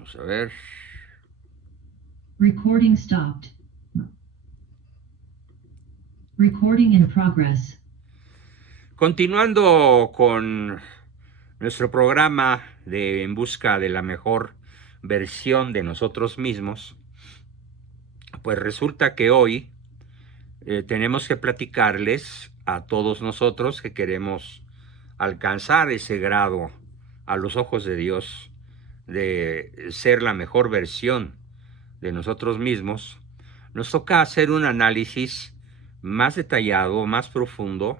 Vamos a ver. Recording stopped. Recording in progress. Continuando con nuestro programa de En Busca de la Mejor Versión de Nosotros Mismos, pues resulta que hoy tenemos que platicarles a todos nosotros que queremos alcanzar ese grado a los ojos de Dios de ser la mejor versión de nosotros mismos. Nos toca hacer un análisis más detallado, más profundo,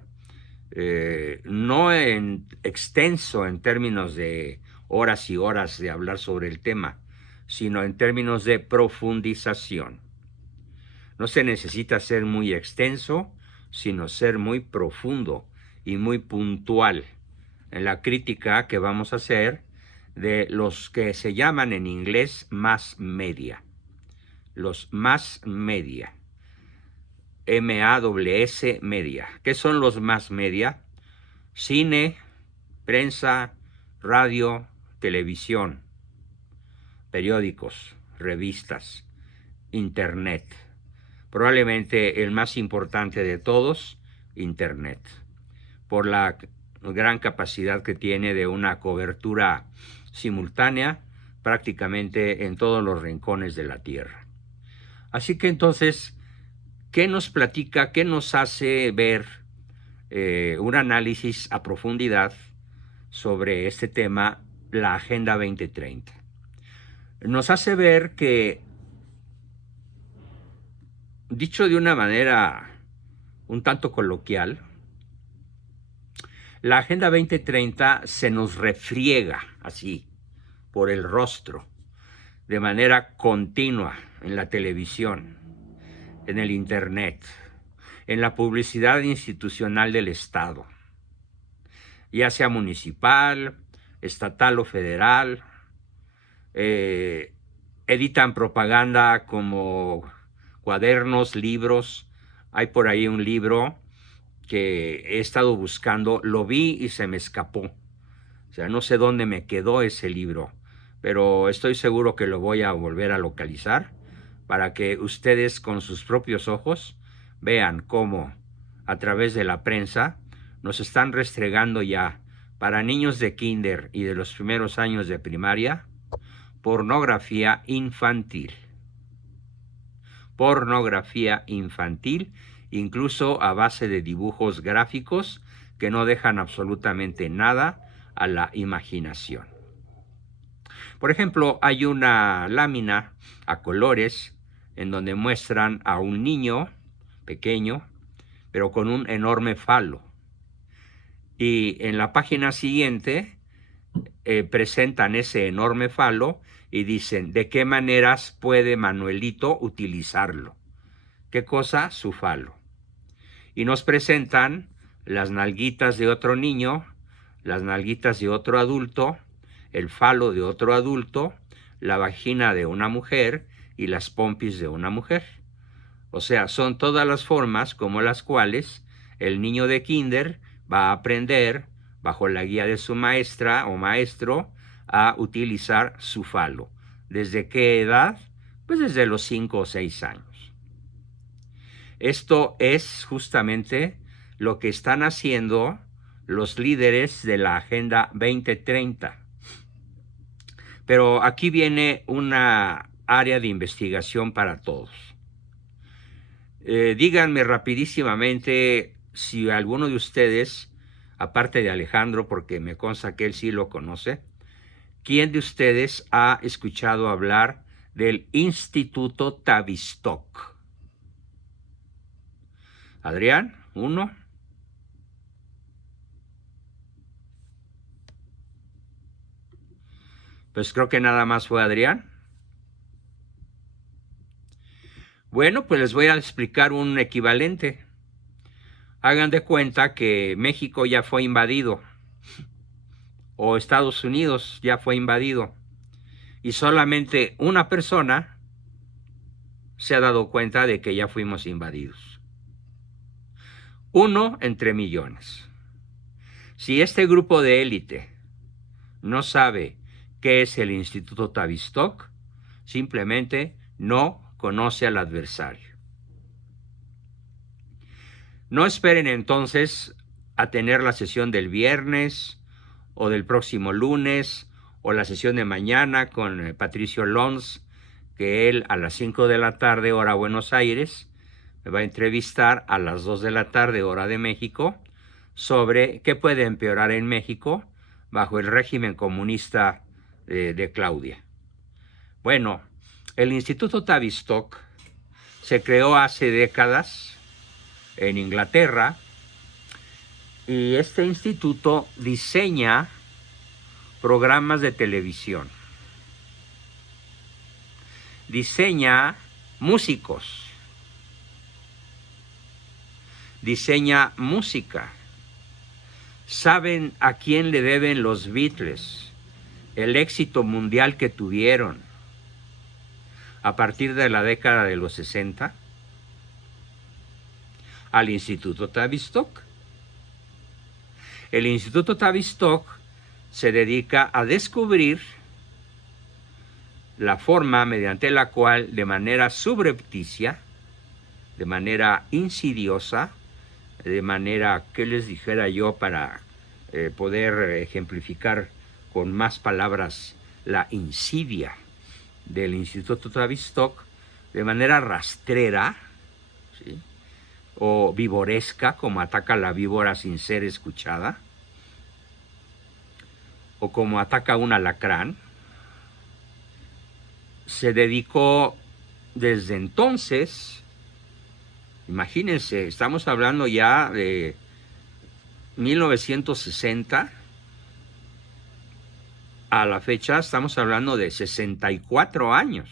no en extenso en términos de horas y horas de hablar sobre el tema, sino en términos de profundización. No se necesita ser muy extenso, sino ser muy profundo y muy puntual en la crítica que vamos a hacer de los que se llaman en inglés mass media. Los mass media. M-A-S media. ¿Qué son los mass media? Cine, prensa, radio, televisión, periódicos, revistas, internet. Probablemente el más importante de todos, internet, por la gran capacidad que tiene de una cobertura simultánea prácticamente en todos los rincones de la Tierra. Así que entonces, ¿qué nos platica, qué nos hace ver un análisis a profundidad sobre este tema, la Agenda 2030? Nos hace ver que, dicho de una manera un tanto coloquial, la Agenda 2030 se nos refriega así por el rostro, de manera continua en la televisión, en el internet, en la publicidad institucional del Estado, ya sea municipal, estatal o federal. Editan propaganda como cuadernos, libros. Hay por ahí un libro que he estado buscando, lo vi y se me escapó. O sea, no sé dónde me quedó ese libro, pero estoy seguro que lo voy a volver a localizar para que ustedes con sus propios ojos vean cómo a través de la prensa nos están restregando ya para niños de kinder y de los primeros años de primaria pornografía infantil. Pornografía infantil, incluso a base de dibujos gráficos que no dejan absolutamente nada a la imaginación. Por ejemplo, hay una lámina a colores en donde muestran a un niño pequeño, pero con un enorme falo. Y en la página siguiente presentan ese enorme falo y dicen, ¿de qué maneras puede Manuelito utilizarlo? ¿Qué cosa? Su falo. Y nos presentan las nalguitas de otro niño, las nalguitas de otro adulto, el falo de otro adulto, la vagina de una mujer y las pompis de una mujer. O sea, son todas las formas como las cuales el niño de kinder va a aprender, bajo la guía de su maestra o maestro, a utilizar su falo. ¿Desde qué edad? Pues desde los 5 o 6 años. Esto es justamente lo que están haciendo los líderes de la Agenda 2030. Pero aquí viene una área de investigación para todos. Díganme rapidísimamente si alguno de ustedes, aparte de Alejandro, porque me consta que él sí lo conoce, ¿quién de ustedes ha escuchado hablar del Instituto Tavistock? Adrián, ¿uno? Pues creo que nada más fue Adrián. Bueno, pues les voy a explicar un equivalente. Hagan de cuenta que México ya fue invadido, o Estados Unidos ya fue invadido, y solamente una persona se ha dado cuenta de que ya fuimos invadidos. Uno entre millones. Si este grupo de élite no sabe ¿Qué es el Instituto Tavistock? Simplemente no conoce al adversario. No esperen entonces a tener la sesión del viernes o del próximo lunes o la sesión de mañana con Patricio Lons, que él a las 5 de la tarde, hora Buenos Aires, me va a entrevistar a las 2 de la tarde, hora de México, sobre qué puede empeorar en México bajo el régimen comunista de Claudia. Bueno, el Instituto Tavistock se creó hace décadas en Inglaterra y este instituto diseña programas de televisión, diseña músicos, diseña música. Saben a quién le deben los Beatles, el éxito mundial que tuvieron a partir de la década de los 60, al Instituto Tavistock. El Instituto Tavistock se dedica a descubrir la forma mediante la cual, de manera subrepticia, de manera insidiosa, de manera, ¿qué les dijera yo para poder ejemplificar con más palabras la insidia del Instituto Tavistock, de manera rastrera, ¿sí?, o vivoresca, como ataca la víbora sin ser escuchada, o como ataca un alacrán, se dedicó desde entonces, imagínense, estamos hablando ya de 1960, a la fecha estamos hablando de 64 años,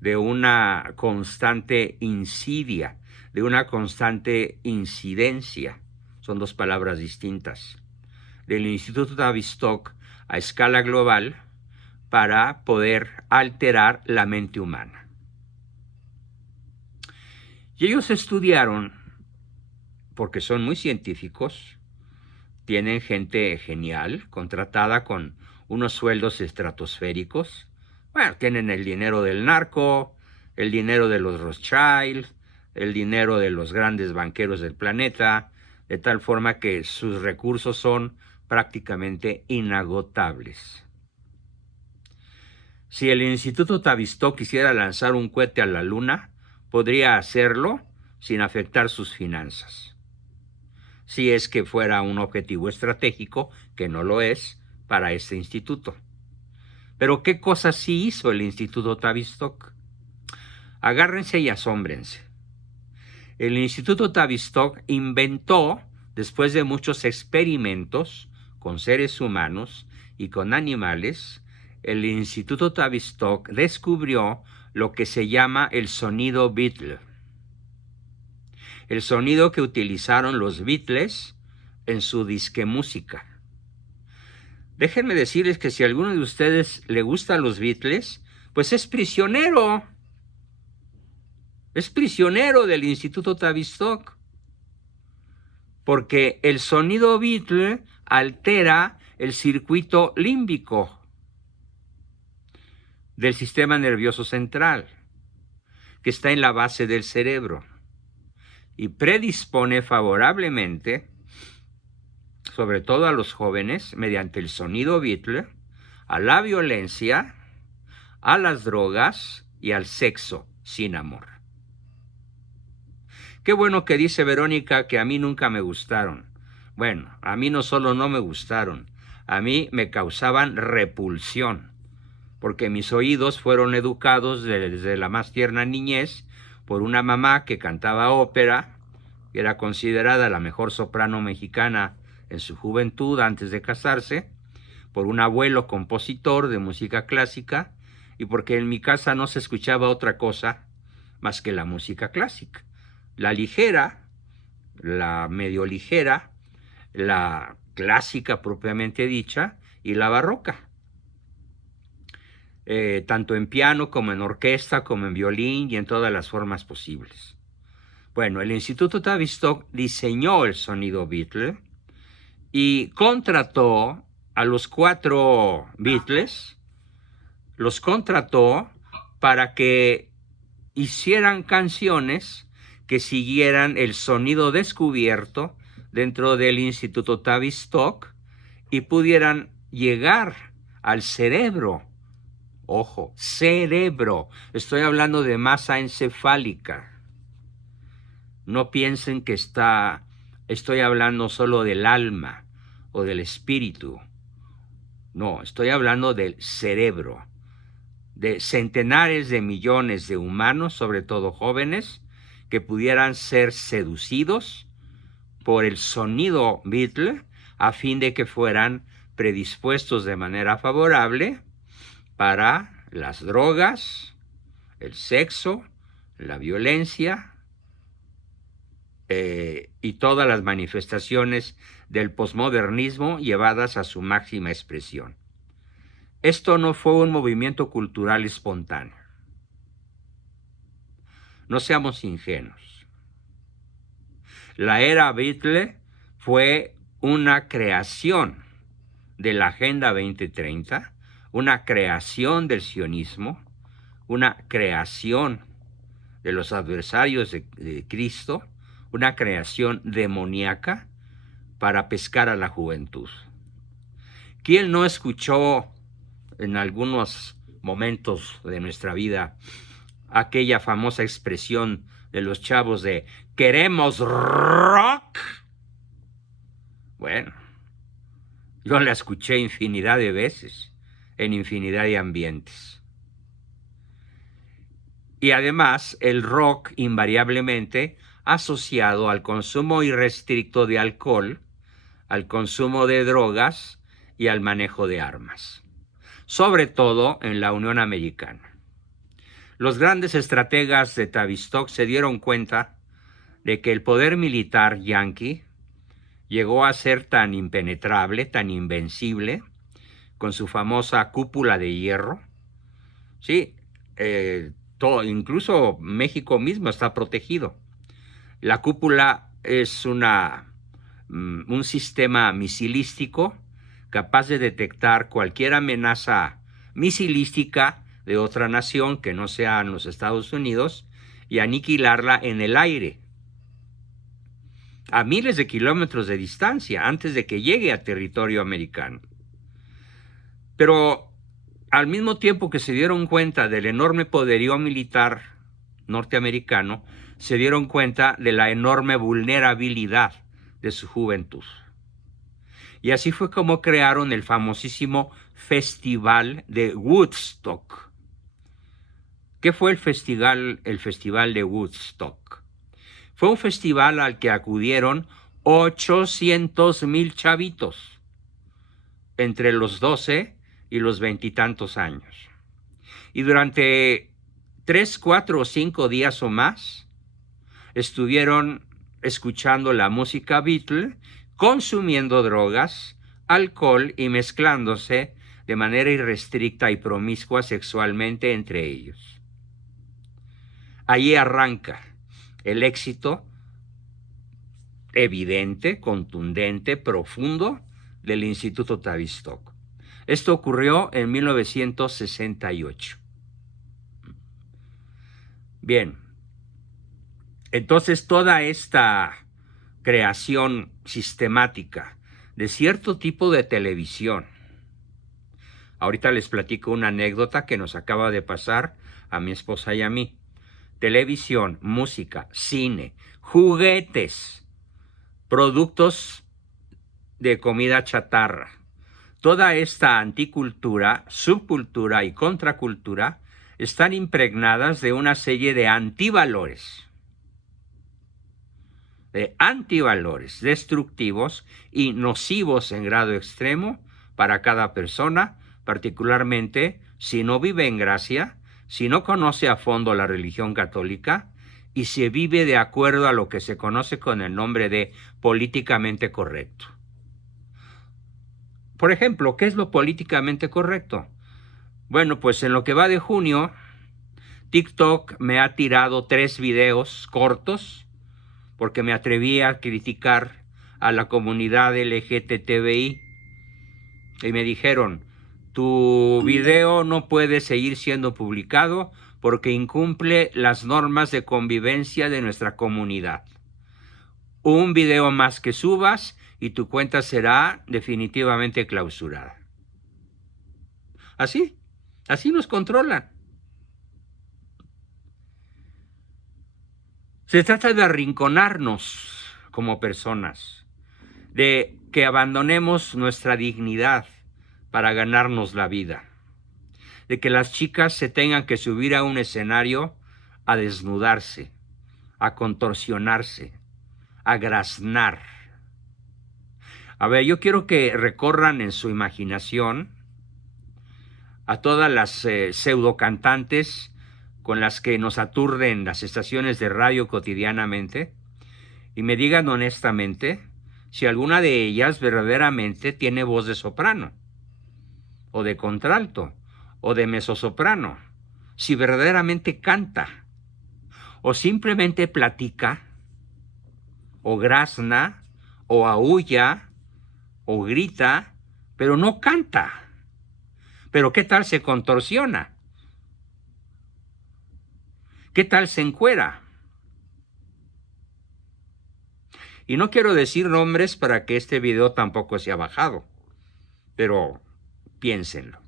de una constante insidia, de una constante incidencia, son dos palabras distintas, del Instituto Tavistock a escala global para poder alterar la mente humana. Y ellos estudiaron, porque son muy científicos, tienen gente genial, contratada con unos sueldos estratosféricos. Bueno, tienen el dinero del narco, el dinero de los Rothschild, el dinero de los grandes banqueros del planeta, de tal forma que sus recursos son prácticamente inagotables. Si el Instituto Tavistock quisiera lanzar un cohete a la Luna, podría hacerlo sin afectar sus finanzas, si es que fuera un objetivo estratégico, que no lo es para este instituto. Pero ¿qué cosas sí hizo el Instituto Tavistock? Agárrense y asómbrense. El Instituto Tavistock inventó, después de muchos experimentos con seres humanos y con animales, el Instituto Tavistock descubrió lo que se llama el sonido Beatle. El sonido que utilizaron los Beatles en su disque música. Déjenme decirles que si a alguno de ustedes le gustan los Beatles, pues es prisionero. Es prisionero del Instituto Tavistock. Porque el sonido Beatle altera el circuito límbico del sistema nervioso central, que está en la base del cerebro, y predispone favorablemente, sobre todo a los jóvenes, mediante el sonido Beatle, a la violencia, a las drogas y al sexo sin amor. Qué bueno que dice Verónica que a mí nunca me gustaron. Bueno, a mí no solo no me gustaron, a mí me causaban repulsión, porque mis oídos fueron educados desde la más tierna niñez por una mamá que cantaba ópera, que era considerada la mejor soprano mexicana en su juventud antes de casarse, por un abuelo compositor de música clásica, y porque en mi casa no se escuchaba otra cosa más que la música clásica. La ligera, la medio ligera, la clásica propiamente dicha y la barroca. Tanto en piano como en orquesta, como en violín y en todas las formas posibles. Bueno, el Instituto Tavistock diseñó el sonido Beatle y contrató a los 4 Beatles, los contrató para que hicieran canciones que siguieran el sonido descubierto dentro del Instituto Tavistock y pudieran llegar al cerebro. Ojo, cerebro. Estoy hablando de masa encefálica. No piensen que estoy hablando solo del alma o del espíritu. No, estoy hablando del cerebro, de centenares de millones de humanos, sobre todo jóvenes, que pudieran ser seducidos por el sonido Beatle a fin de que fueran predispuestos de manera favorable para las drogas, el sexo, la violencia y todas las manifestaciones del posmodernismo llevadas a su máxima expresión. Esto no fue un movimiento cultural espontáneo. No seamos ingenuos. La era Beatle fue una creación de la Agenda 2030, una creación del sionismo, una creación de los adversarios de Cristo, una creación demoníaca para pescar a la juventud. ¿Quién no escuchó en algunos momentos de nuestra vida aquella famosa expresión de los chavos de "queremos rock"? Bueno, yo la escuché infinidad de veces, en infinidad de ambientes. Y además, el rock invariablemente asociado al consumo irrestricto de alcohol, al consumo de drogas y al manejo de armas, sobre todo en la Unión Americana. Los grandes estrategas de Tavistock se dieron cuenta de que el poder militar yanqui llegó a ser tan impenetrable, tan invencible, con su famosa cúpula de hierro. Sí, incluso México mismo está protegido. La cúpula es un sistema misilístico capaz de detectar cualquier amenaza misilística de otra nación que no sean los Estados Unidos y aniquilarla en el aire, a miles de kilómetros de distancia, antes de que llegue a territorio americano. Pero al mismo tiempo que se dieron cuenta del enorme poderío militar norteamericano, se dieron cuenta de la enorme vulnerabilidad de su juventud. Y así fue como crearon el famosísimo Festival de Woodstock. ¿Qué fue el Festival de Woodstock? Fue un festival al que acudieron 800,000 chavitos entre los 12 y los 20 y tantos años. Y durante 3, 4 o 5 días o más estuvieron escuchando la música Beatle, consumiendo drogas, alcohol y mezclándose de manera irrestricta y promiscua sexualmente entre ellos. Allí arranca el éxito evidente, contundente, profundo del Instituto Tavistock. Esto ocurrió en 1968. Bien, entonces toda esta creación sistemática de cierto tipo de televisión. Ahorita les platico una anécdota que nos acaba de pasar a mi esposa y a mí. Televisión, música, cine, juguetes, productos de comida chatarra. Toda esta anticultura, subcultura y contracultura están impregnadas de una serie de antivalores destructivos y nocivos en grado extremo para cada persona, particularmente si no vive en gracia, si no conoce a fondo la religión católica y se vive de acuerdo a lo que se conoce con el nombre de políticamente correcto. Por ejemplo, ¿qué es lo políticamente correcto? Bueno, pues en lo que va de junio, TikTok me ha tirado 3 videos cortos porque me atreví a criticar a la comunidad LGTBI. y me dijeron, tu video no puede seguir siendo publicado porque incumple las normas de convivencia de nuestra comunidad. Un video más que subas y tu cuenta será definitivamente clausurada. Así nos controlan. Se trata de arrinconarnos como personas, de que abandonemos nuestra dignidad para ganarnos la vida, de que las chicas se tengan que subir a un escenario a desnudarse, a contorsionarse, a graznar. A ver, yo quiero que recorran en su imaginación a todas las pseudo cantantes con las que nos aturden las estaciones de radio cotidianamente y me digan honestamente si alguna de ellas verdaderamente tiene voz de soprano o de contralto o de mezzosoprano, si verdaderamente canta o simplemente platica o grazna o aúlla o grita, pero no canta. Pero ¿qué tal se contorsiona? ¿Qué tal se encuera? Y no quiero decir nombres para que este video tampoco sea bajado, pero piénsenlo.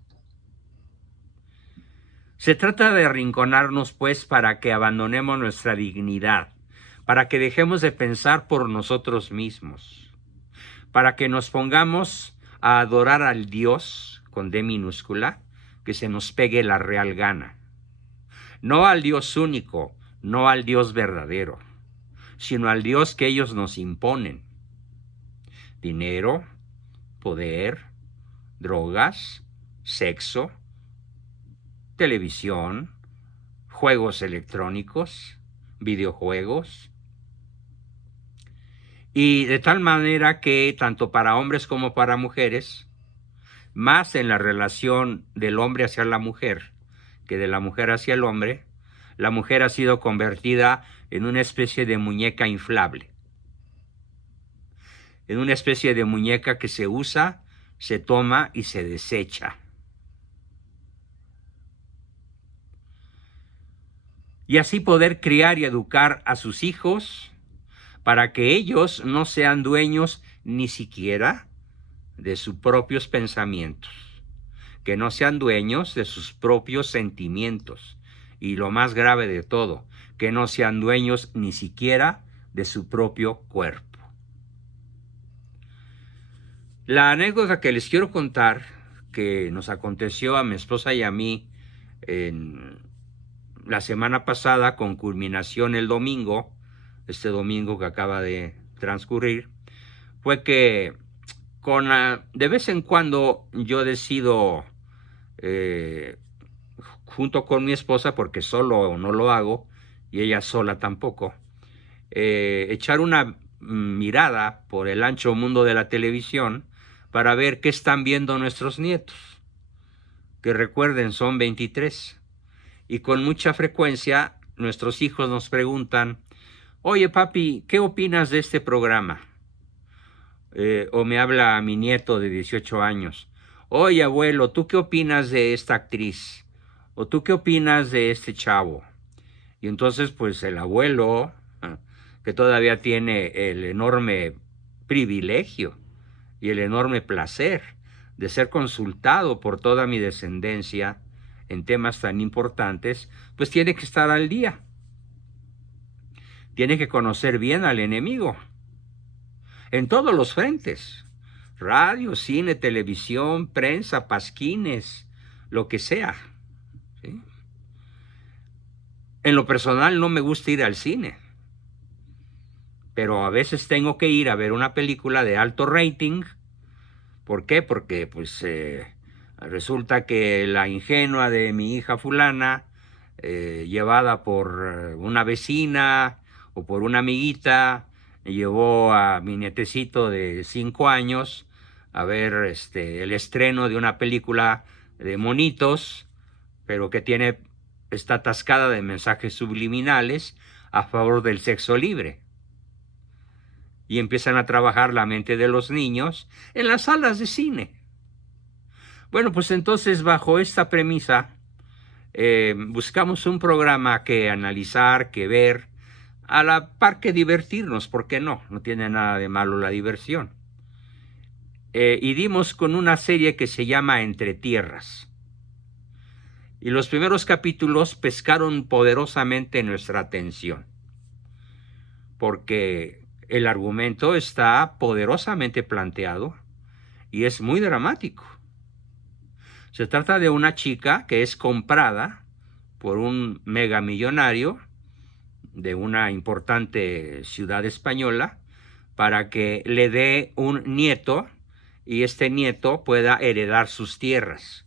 Se trata de arrinconarnos, pues, para que abandonemos nuestra dignidad, para que dejemos de pensar por nosotros mismos, para que nos pongamos a adorar al Dios, con D minúscula, que se nos pegue la real gana. No al Dios único, no al Dios verdadero, sino al Dios que ellos nos imponen. Dinero, poder, drogas, sexo, televisión, juegos electrónicos, videojuegos. Y de tal manera que tanto para hombres como para mujeres, más en la relación del hombre hacia la mujer que de la mujer hacia el hombre, la mujer ha sido convertida en una especie de muñeca inflable, en una especie de muñeca que se usa, se toma y se desecha. Y así poder criar y educar a sus hijos para que ellos no sean dueños ni siquiera de sus propios pensamientos, que no sean dueños de sus propios sentimientos y lo más grave de todo, que no sean dueños ni siquiera de su propio cuerpo. La anécdota que les quiero contar, que nos aconteció a mi esposa y a mí en la semana pasada, con culminación el domingo, este domingo que acaba de transcurrir, fue que de vez en cuando yo decido, junto con mi esposa, porque solo no lo hago, y ella sola tampoco, echar una mirada por el ancho mundo de la televisión para ver qué están viendo nuestros nietos, que recuerden son 23, y con mucha frecuencia nuestros hijos nos preguntan, oye papi, ¿qué opinas de este programa? O me habla mi nieto de 18 años, oye abuelo, ¿tú qué opinas de esta actriz? ¿O tú qué opinas de este chavo? Y entonces pues el abuelo, que todavía tiene el enorme privilegio y el enorme placer de ser consultado por toda mi descendencia en temas tan importantes, pues tiene que estar al día. Tiene que conocer bien al enemigo en todos los frentes: radio, cine, televisión, prensa, pasquines, lo que sea, ¿sí? En lo personal no me gusta ir al cine, pero a veces tengo que ir a ver una película de alto rating. ¿Por qué? Porque pues resulta que la ingenua de mi hija fulana, llevada por una vecina o por una amiguita, llevó a mi nietecito de 5 años a ver el estreno de una película de monitos, pero que está atascada de mensajes subliminales a favor del sexo libre. Y empiezan a trabajar la mente de los niños en las salas de cine. Bueno, pues entonces bajo esta premisa buscamos un programa que analizar, que ver, a la par que divertirnos, ¿por qué no? No tiene nada de malo la diversión. Y dimos con una serie que se llama Entre Tierras. Y los primeros capítulos pescaron poderosamente nuestra atención, porque el argumento está poderosamente planteado y es muy dramático. Se trata de una chica que es comprada por un megamillonario de una importante ciudad española para que le dé un nieto y este nieto pueda heredar sus tierras,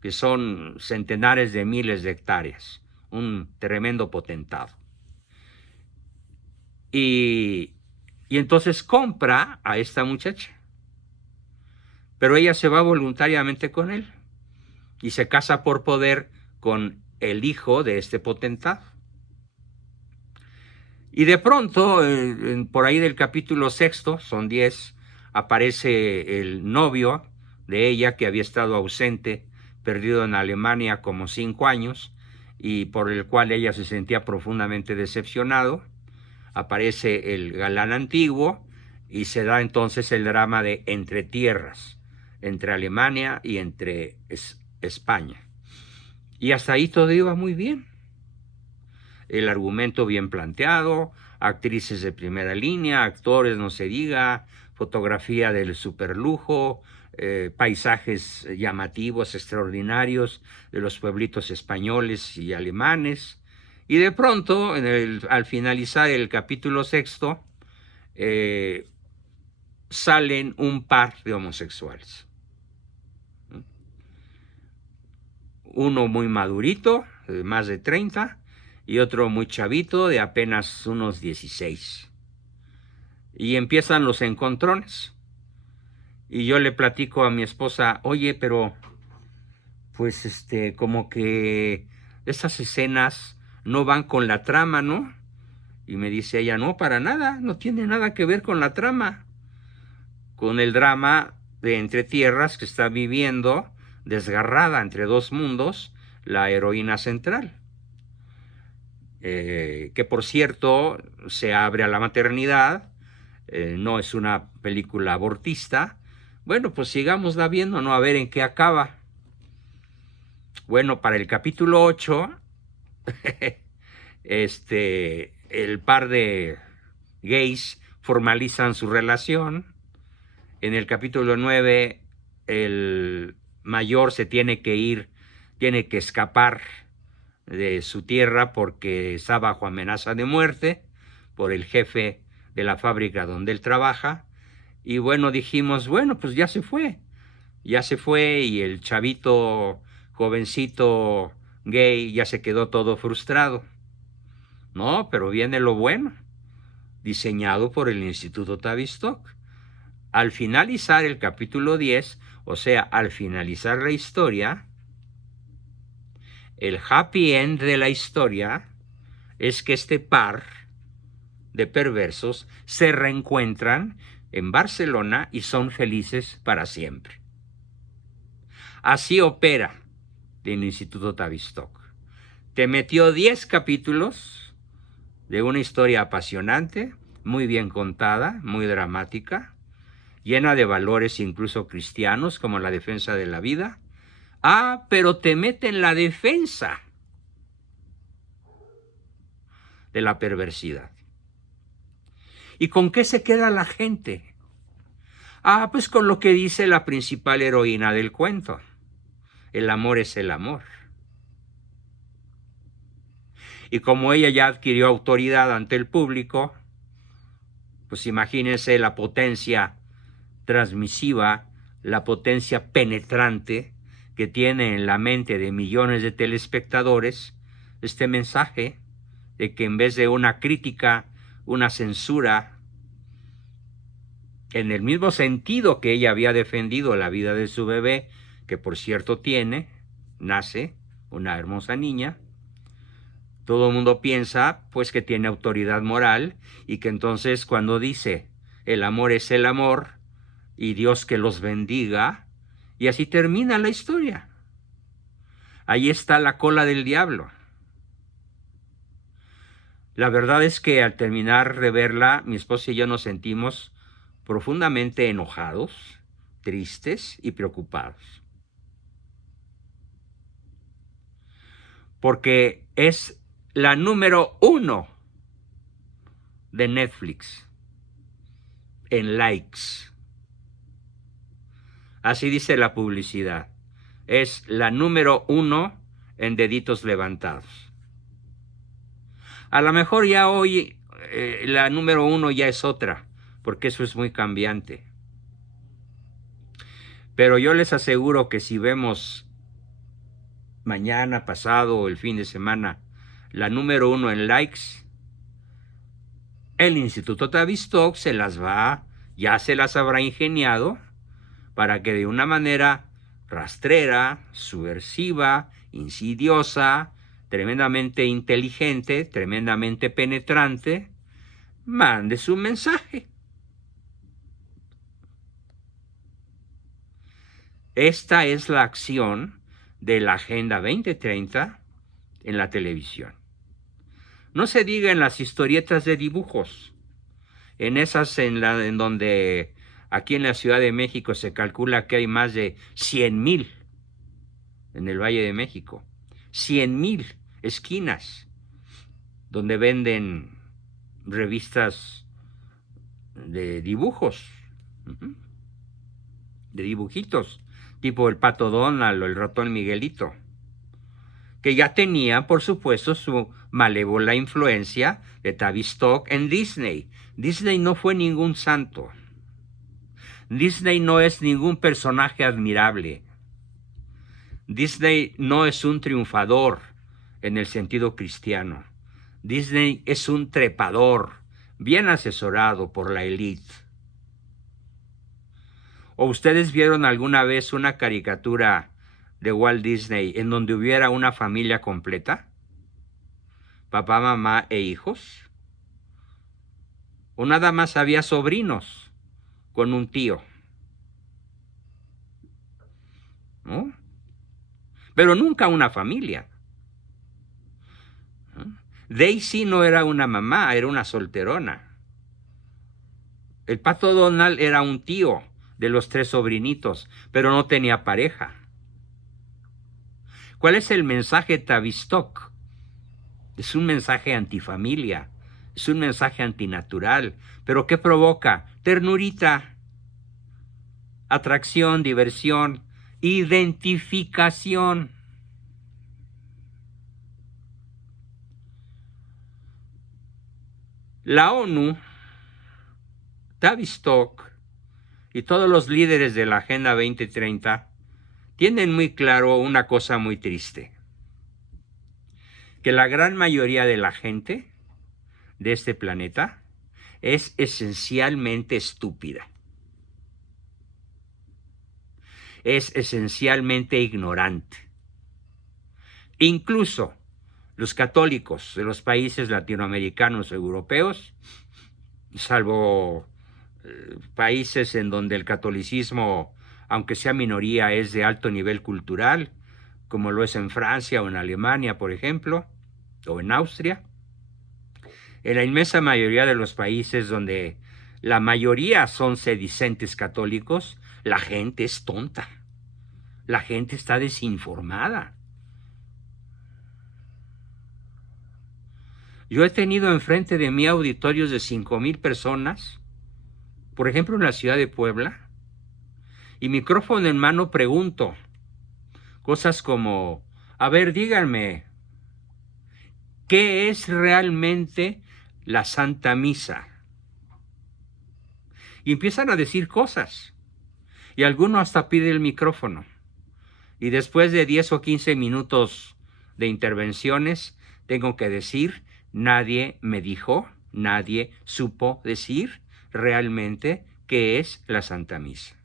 que son centenares de miles de hectáreas, un tremendo potentado. Y entonces compra a esta muchacha, pero ella se va voluntariamente con él y se casa por poder con el hijo de este potentado. Y de pronto, por ahí del capítulo 6, son 10, aparece el novio de ella que había estado ausente, perdido en Alemania como 5 años, y por el cual ella se sentía profundamente decepcionado. Aparece el galán antiguo y se da entonces el drama de Entre Tierras, entre Alemania y entre España. Y hasta ahí todo iba muy bien. El argumento bien planteado, actrices de primera línea, actores no se diga, fotografía del superlujo, paisajes llamativos, extraordinarios de los pueblitos españoles y alemanes. Y de pronto, al finalizar el capítulo 6, salen un par de homosexuales. Uno muy madurito, de más de 30, y otro muy chavito, de apenas unos 16. Y empiezan los encontrones. Y yo le platico a mi esposa, oye, pero pues como que esas escenas no van con la trama, ¿no? Y me dice ella, no, para nada, no tiene nada que ver con la trama, con el drama de Entre Tierras que está viviendo desgarrada entre dos mundos la heroína central, que por cierto se abre a la maternidad, no es una película abortista. Bueno, pues sigámosla viendo, ¿no? A ver en qué acaba. Bueno, para el capítulo 8, el par de gays formalizan su relación. En el capítulo 9, el mayor se tiene que ir, tiene que escapar de su tierra porque está bajo amenaza de muerte por el jefe de la fábrica donde él trabaja. Y bueno, dijimos, bueno, pues ya se fue y el chavito, jovencito gay ya se quedó todo frustrado. No, pero viene lo bueno, diseñado por el Instituto Tavistock. Al finalizar el capítulo 10, o sea, al finalizar la historia, el happy end de la historia es que este par de perversos se reencuentran en Barcelona y son felices para siempre. Así opera el Instituto Tavistock. Te metió 10 capítulos de una historia apasionante, muy bien contada, muy dramática, llena de valores incluso cristianos como la defensa de la vida. Ah, pero te mete en la defensa de la perversidad. ¿Y con qué se queda la gente? Ah, pues con lo que dice la principal heroína del cuento. El amor es el amor. Y como ella ya adquirió autoridad ante el público, pues imagínense la potencia transmisiva, la potencia penetrante que tiene en la mente de millones de telespectadores este mensaje de que en vez de una crítica, una censura, en el mismo sentido que ella había defendido la vida de su bebé, que por cierto nace una hermosa niña, todo el mundo piensa pues que tiene autoridad moral y que entonces cuando dice el amor es el amor y Dios que los bendiga Y así termina la historia. Ahí está la cola del diablo. La verdad es que al terminar de verla, mi esposa y yo nos sentimos profundamente enojados, tristes y preocupados. Porque es la número 1 de Netflix en likes. Así dice la publicidad. Es la número 1 en deditos levantados. A lo mejor ya hoy la número 1 ya es otra, porque eso es muy cambiante. Pero yo les aseguro que si vemos mañana, pasado o el fin de semana la número 1 en likes, el Instituto Tavistock ya se las habrá ingeniado para que de una manera rastrera, subversiva, insidiosa, tremendamente inteligente, tremendamente penetrante, mande su mensaje. Esta es la acción de la Agenda 2030 en la televisión. No se diga en las historietas de dibujos, en esas en donde aquí en la Ciudad de México se calcula que hay más de 100,000 en el Valle de México. 100,000 esquinas donde venden revistas de dibujos, de dibujitos, tipo el Pato Donald o el Ratón Miguelito, que ya tenía, por supuesto, su malévola influencia de Tavistock en Disney. Disney no fue ningún santo. Disney no es ningún personaje admirable. Disney no es un triunfador en el sentido cristiano. Disney es un trepador, bien asesorado por la élite. ¿O ustedes vieron alguna vez una caricatura de Walt Disney en donde hubiera una familia completa? Papá, mamá e hijos. O nada más había sobrinos con un tío, ¿no? Pero nunca una familia. Daisy no era una mamá, era una solterona. El Pato Donald era un tío de los 3 sobrinitos, pero no tenía pareja. ¿Cuál es el mensaje Tavistock? Es un mensaje antifamilia, es un mensaje antinatural, pero ¿qué provoca? Ternurita, atracción, diversión, identificación. La ONU, Tavistock y todos los líderes de la Agenda 2030 tienen muy claro una cosa muy triste, que la gran mayoría de la gente de este planeta es esencialmente estúpida. Es esencialmente ignorante. Incluso los católicos de los países latinoamericanos o europeos, salvo países en donde el catolicismo, aunque sea minoría, es de alto nivel cultural, como lo es en Francia o en Alemania, por ejemplo, o en Austria. En la inmensa mayoría de los países donde la mayoría son sedicentes católicos, la gente es tonta. La gente está desinformada. Yo he tenido enfrente de mí auditorios de 5,000 personas, por ejemplo en la ciudad de Puebla, y micrófono en mano pregunto cosas como, a ver, díganme, ¿qué es realmente la Santa Misa? Y empiezan a decir cosas, y alguno hasta pide el micrófono. Y después de 10 o 15 minutos de intervenciones, tengo que decir, nadie me dijo, nadie supo decir realmente qué es la Santa Misa.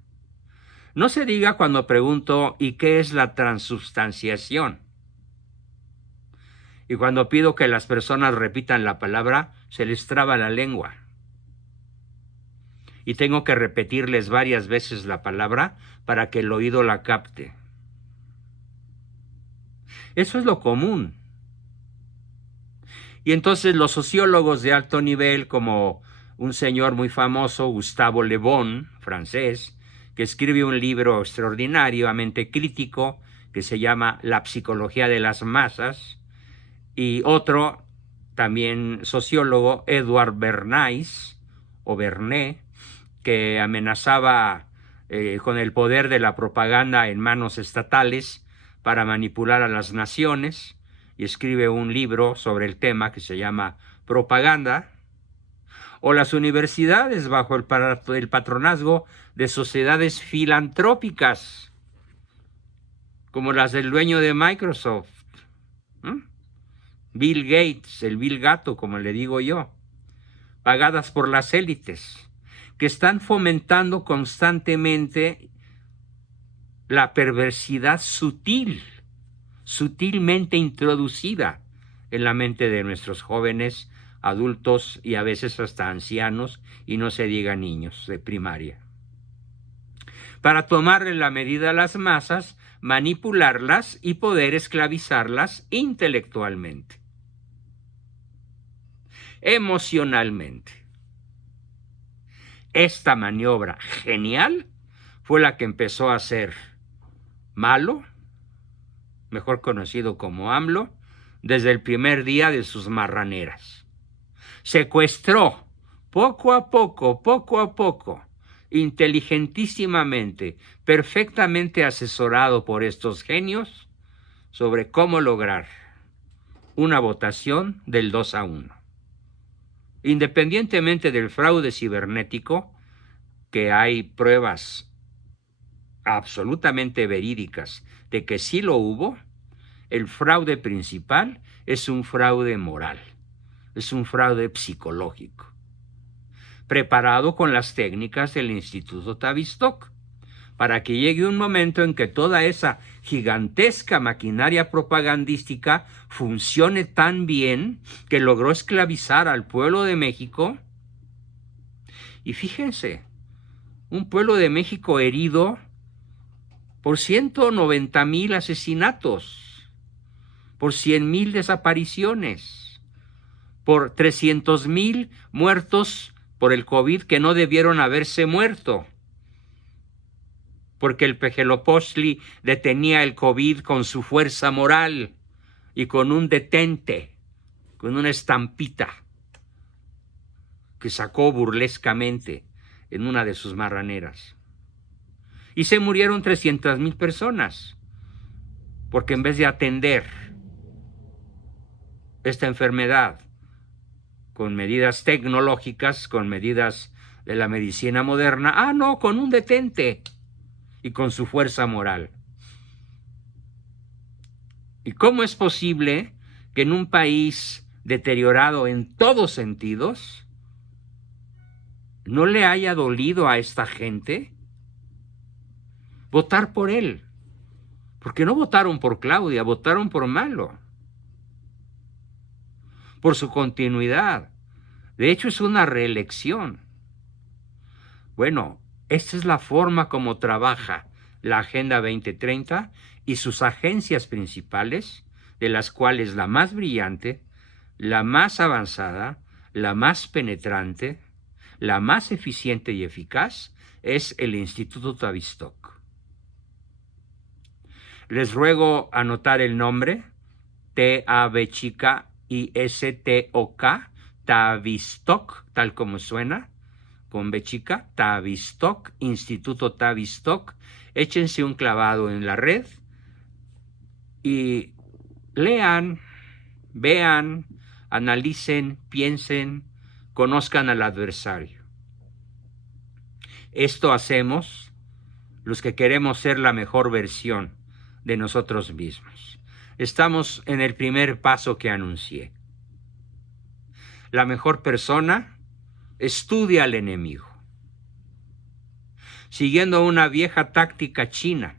No se diga cuando pregunto, ¿y qué es la transubstanciación? Y cuando pido que las personas repitan la palabra, se les traba la lengua. y tengo que repetirles varias veces la palabra para que el oído la capte. Eso es lo común. Y entonces los sociólogos de alto nivel, como un señor muy famoso, Gustave Le Bon, francés, que escribe un libro extraordinariamente crítico que se llama La psicología de las masas, y otro, también sociólogo, Edward Bernays, o Bernays, que amenazaba con el poder de la propaganda en manos estatales para manipular a las naciones, y escribe un libro sobre el tema que se llama Propaganda, o las universidades bajo el patronazgo de sociedades filantrópicas, como las del dueño de Microsoft, Bill Gates, el Bill Gato, como le digo yo, pagadas por las élites, que están fomentando constantemente la perversidad sutilmente introducida en la mente de nuestros jóvenes, adultos y a veces hasta ancianos, y no se diga niños de primaria. Para tomarle la medida a las masas, manipularlas y poder esclavizarlas intelectualmente, emocionalmente. Esta maniobra genial fue la que empezó a ser Malo, mejor conocido como AMLO, desde el primer día de sus marraneras. Secuestró poco a poco, inteligentísimamente, perfectamente asesorado por estos genios, sobre cómo lograr una votación del 2-1. Independientemente del fraude cibernético, que hay pruebas absolutamente verídicas de que sí lo hubo, el fraude principal es un fraude moral, es un fraude psicológico, preparado con las técnicas del Instituto Tavistock, para que llegue un momento en que toda esa gigantesca maquinaria propagandística funcione tan bien que logró esclavizar al pueblo de México. Y fíjense, un pueblo de México herido por 190,000 asesinatos, por 100,000 desapariciones, por 300,000 muertos por el COVID que no debieron haberse muerto, porque el Pejelopochtli detenía el COVID con su fuerza moral y con un detente, con una estampita que sacó burlescamente en una de sus marraneras. Y se murieron 300,000 personas, porque en vez de atender esta enfermedad con medidas tecnológicas, con medidas de la medicina moderna, con un detente y con su fuerza moral. ¿Y cómo es posible que en un país deteriorado en todos sentidos no le haya dolido a esta gente votar por él? Porque no votaron por Claudia, votaron por Malo, por su continuidad. De hecho, es una reelección. Bueno, esta es la forma como trabaja la Agenda 2030 y sus agencias principales, de las cuales la más brillante, la más avanzada, la más penetrante, la más eficiente y eficaz es el Instituto Tavistock. Les ruego anotar el nombre, T-A-V-I-S-T-O-K, Tavistock, tal como suena, con B chica, Tavistock, Instituto Tavistock. Échense un clavado en la red y lean, vean, analicen, piensen, conozcan al adversario. Esto hacemos los que queremos ser la mejor versión de nosotros mismos. Estamos en el primer paso que anuncié. La mejor persona estudia al enemigo, siguiendo una vieja táctica china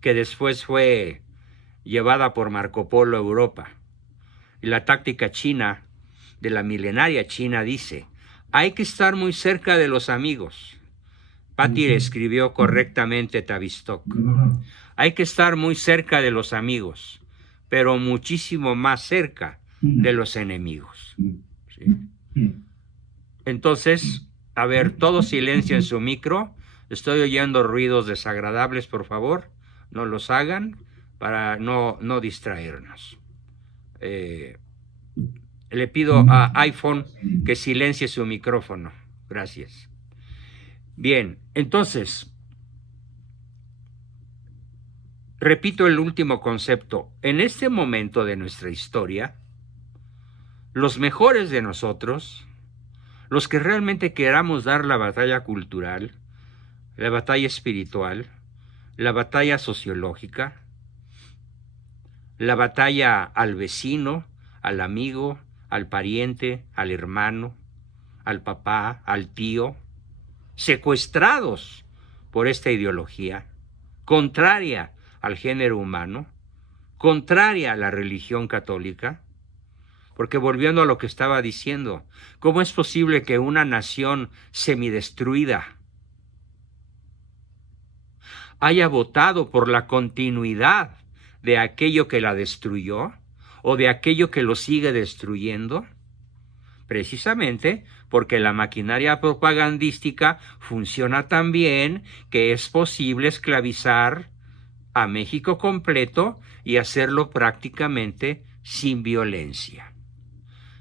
que después fue llevada por Marco Polo a Europa. Y la táctica china, de la milenaria China, dice: Hay que estar muy cerca de los amigos. Patti escribió correctamente Tavistock. Hay que estar muy cerca de los amigos, pero muchísimo más cerca de los enemigos. ¿Sí? Entonces, a ver, todo silencio en su micro. Estoy oyendo ruidos desagradables, por favor, no los hagan para no distraernos. Le pido a iPhone que silencie su micrófono. Gracias. Bien, entonces, repito el último concepto. En este momento de nuestra historia, los mejores de nosotros, los que realmente queramos dar la batalla cultural, la batalla espiritual, la batalla sociológica, la batalla al vecino, al amigo, al pariente, al hermano, al papá, al tío, secuestrados por esta ideología, contraria al género humano, contraria a la religión católica, porque volviendo a lo que estaba diciendo, ¿cómo es posible que una nación semidestruida haya votado por la continuidad de aquello que la destruyó o de aquello que lo sigue destruyendo? Precisamente porque la maquinaria propagandística funciona tan bien que es posible esclavizar a México completo y hacerlo prácticamente sin violencia.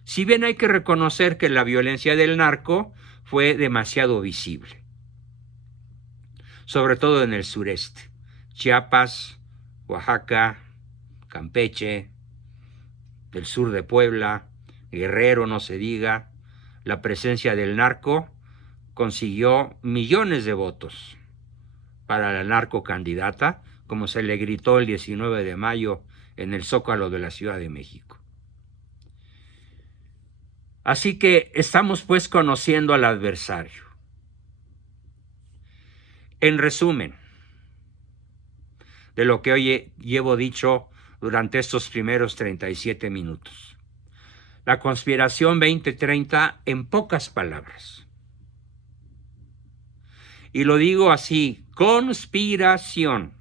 Si bien hay que reconocer que la violencia del narco fue demasiado visible, sobre todo en el sureste, Chiapas, Oaxaca, Campeche, el sur de Puebla, Guerrero, no se diga, la presencia del narco consiguió millones de votos para la narcocandidata, como se le gritó el 19 de mayo en el Zócalo de la Ciudad de México. Así que estamos pues conociendo al adversario. En resumen, de lo que hoy llevo dicho durante estos primeros 37 minutos. La conspiración 2030 en pocas palabras. Y lo digo así, conspiración.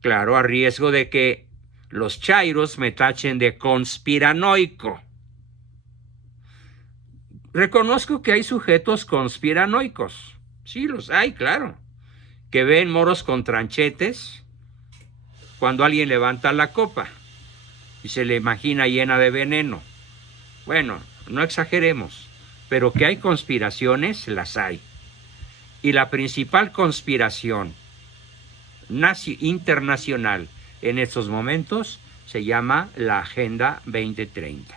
Claro, a riesgo de que los chairos me tachen de conspiranoico. Reconozco que hay sujetos conspiranoicos. Sí, los hay, claro. Que ven moros con tranchetes cuando alguien levanta la copa y se le imagina llena de veneno. Bueno, no exageremos, pero que hay conspiraciones, las hay. Y la principal conspiración internacional en estos momentos se llama la Agenda 2030.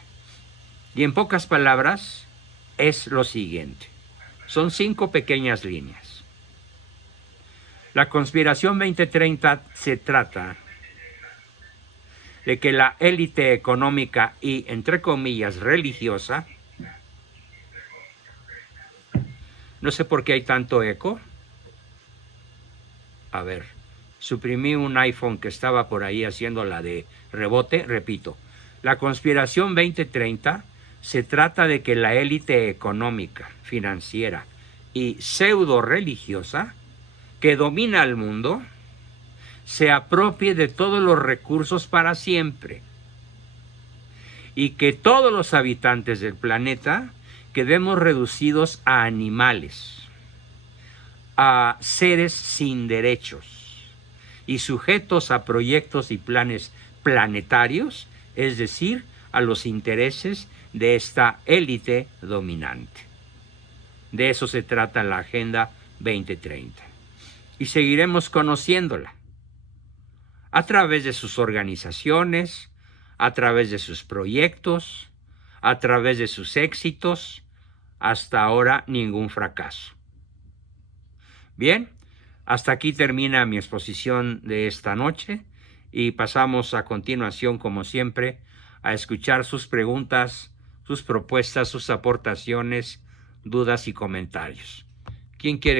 Y en pocas palabras es lo siguiente. Son 5 pequeñas líneas. La conspiración 2030 se trata de que la élite económica y, entre comillas, religiosa, no sé por qué hay tanto eco. A ver, suprimí un iPhone que estaba por ahí haciendo la de rebote. Repito, la conspiración 2030 se trata de que la élite económica, financiera y pseudo religiosa que domina el mundo se apropie de todos los recursos para siempre y que todos los habitantes del planeta quedemos reducidos a animales, a seres sin derechos y sujetos a proyectos y planes planetarios, es decir, a los intereses de esta élite dominante. De eso se trata la Agenda 2030. Y seguiremos conociéndola a través de sus organizaciones, a través de sus proyectos, a través de sus éxitos, hasta ahora ningún fracaso. Bien, hasta aquí termina mi exposición de esta noche y pasamos a continuación, como siempre, a escuchar sus preguntas, sus propuestas, sus aportaciones, dudas y comentarios. ¿Quién quiere